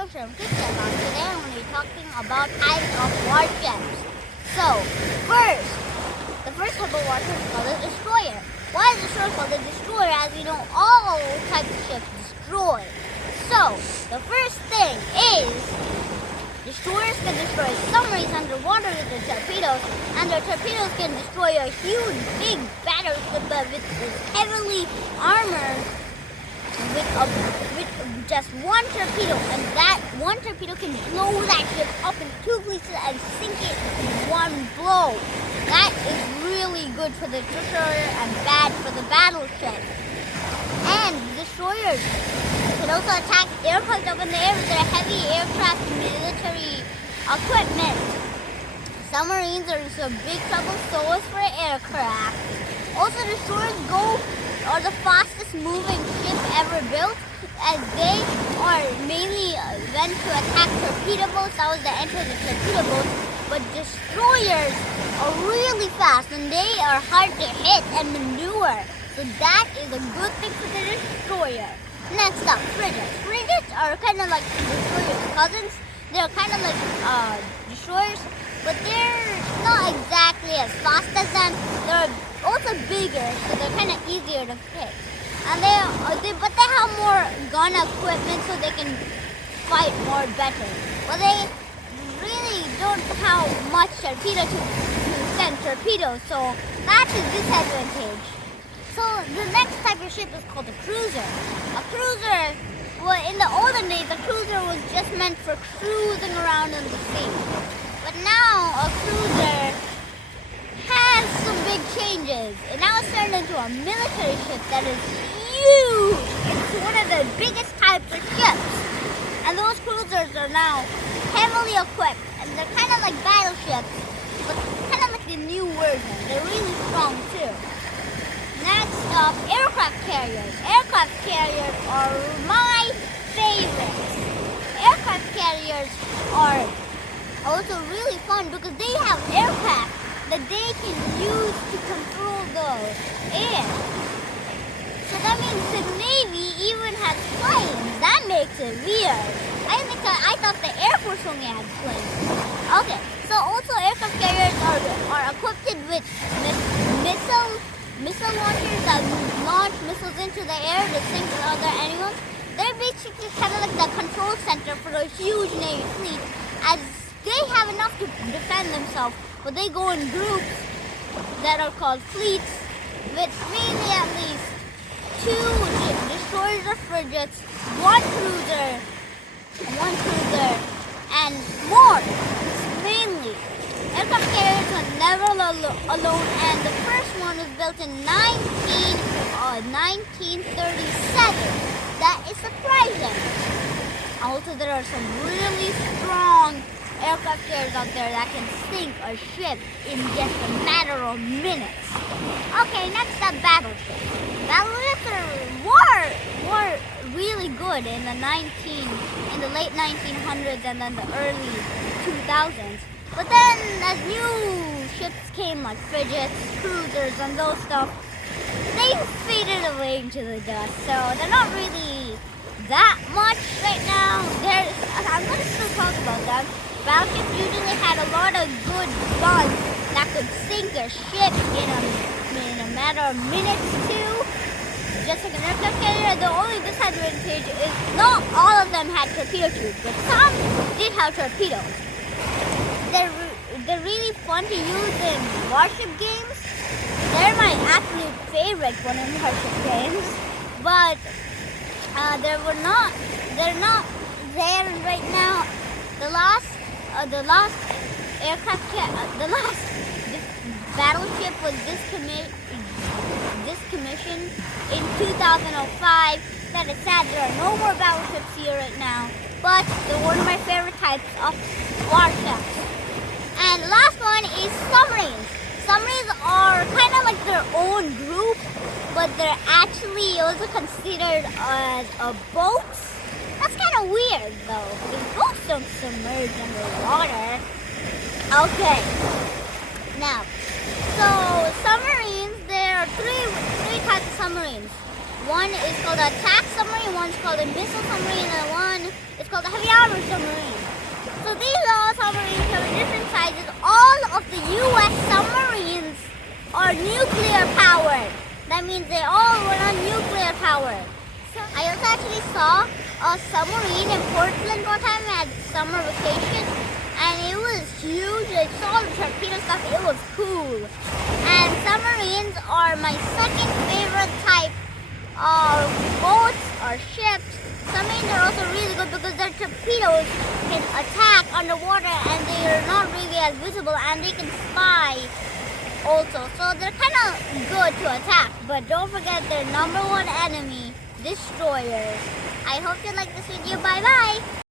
description of KishnaTalk. Today I'm going to be talking about types of warships. So, the first type of warship is called a destroyer. Why is a destroyer called a destroyer? As we know, all types of ships destroy. So, the first thing is, destroyers can destroy submarines underwater with their torpedoes, and their torpedoes can destroy a huge, big battleship with heavily armored with just one torpedo, and that one torpedo can blow that ship up in two pieces and sink it in one blow. That is really good for the destroyer and bad for the battleship. And destroyers can also attack aircraft up in the air with their heavy aircraft military equipment. Submarines are in some big trouble, so is for aircraft. Also, destroyers are the fastest moving ship ever built, as they are mainly meant to attack torpedo boats. That was the end of the torpedo boats. But destroyers are really fast, and they are hard to hit and maneuver. So that is a good thing for the destroyer. Next up, frigates. Frigates are kind of like destroyers' cousins. They're kind of like destroyers, but they're not exactly as fast as them. They're also bigger, so they're kind of easier to hit. And they have more gun equipment, so they can fight more better. But they really don't have much torpedo to send torpedoes, so that's a disadvantage. So the next type of ship is called a cruiser. A cruiser, well, in the olden days, a cruiser was just meant for cruising around in the sea. But now a cruiser has some big changes. It now is turned into a military ship that is huge. It's one of the biggest types of ships. And those cruisers are now heavily equipped. And they're kind of like battleships, but kind of like the new version. They're really strong too. Next up, aircraft carriers. Aircraft carriers are my favorites. Aircraft carriers are also really fun because they have aircraft that they can use to control the air. So that means the Navy even has planes. That makes it weird. I thought the Air Force only had planes. Okay, so also aircraft carriers are equipped with missile launchers that launch missiles into the air to sink other animals. They're basically kind of like the control center for a huge Navy fleet, as they have enough to defend themselves, but they go in groups that are called fleets with mainly at least 2 destroyers or frigates, one cruiser, and more. Mainly, aircraft carriers are never alone, and the first one was built in 1937. That is surprising. Also, there are some really strong aircraft carriers out there that can sink a ship in just a matter of minutes. Okay, next up, battleships. Battleships were really good in the late 1900s and then the early 2000s. But then, as new ships came, like frigates, cruisers, and those stuff, they faded away into the dust. So they're not really that much right now. I'm going to still talk about them. Battleships usually had a lot of good guns that could sink a ship in a matter of minutes too. Just like an aircraft carrier, the only disadvantage is not all of them had torpedo tubes, but some did have torpedoes. They're really fun to use in warship games. They're my absolute favorite one in warship games, but they're not there right now. The last battleship was decommissioned in 2005. That is sad. There are no more battleships here right now, but they're one of my favorite types of warships. And the last one is submarines. Submarines are kind of like their own group, but they're actually also considered as boats. That's kind of weird though, because boats don't submerge underwater. Okay. Now, so submarines, there are three types of submarines. One is called an attack submarine, one is called a missile submarine, and one is called a heavy armor are nuclear powered. That means they all run on nuclear power. So I also actually saw a submarine in Portland one time at summer vacation, and it was huge. I saw the torpedo stuff. It was cool. And submarines are my second favorite type of boats or ships. Submarines are also really good because their torpedoes can attack underwater and they are not really as visible, and they can spy also. So they're kind of good to attack, but don't forget their number one enemy, destroyers. I hope you like this video. Bye bye.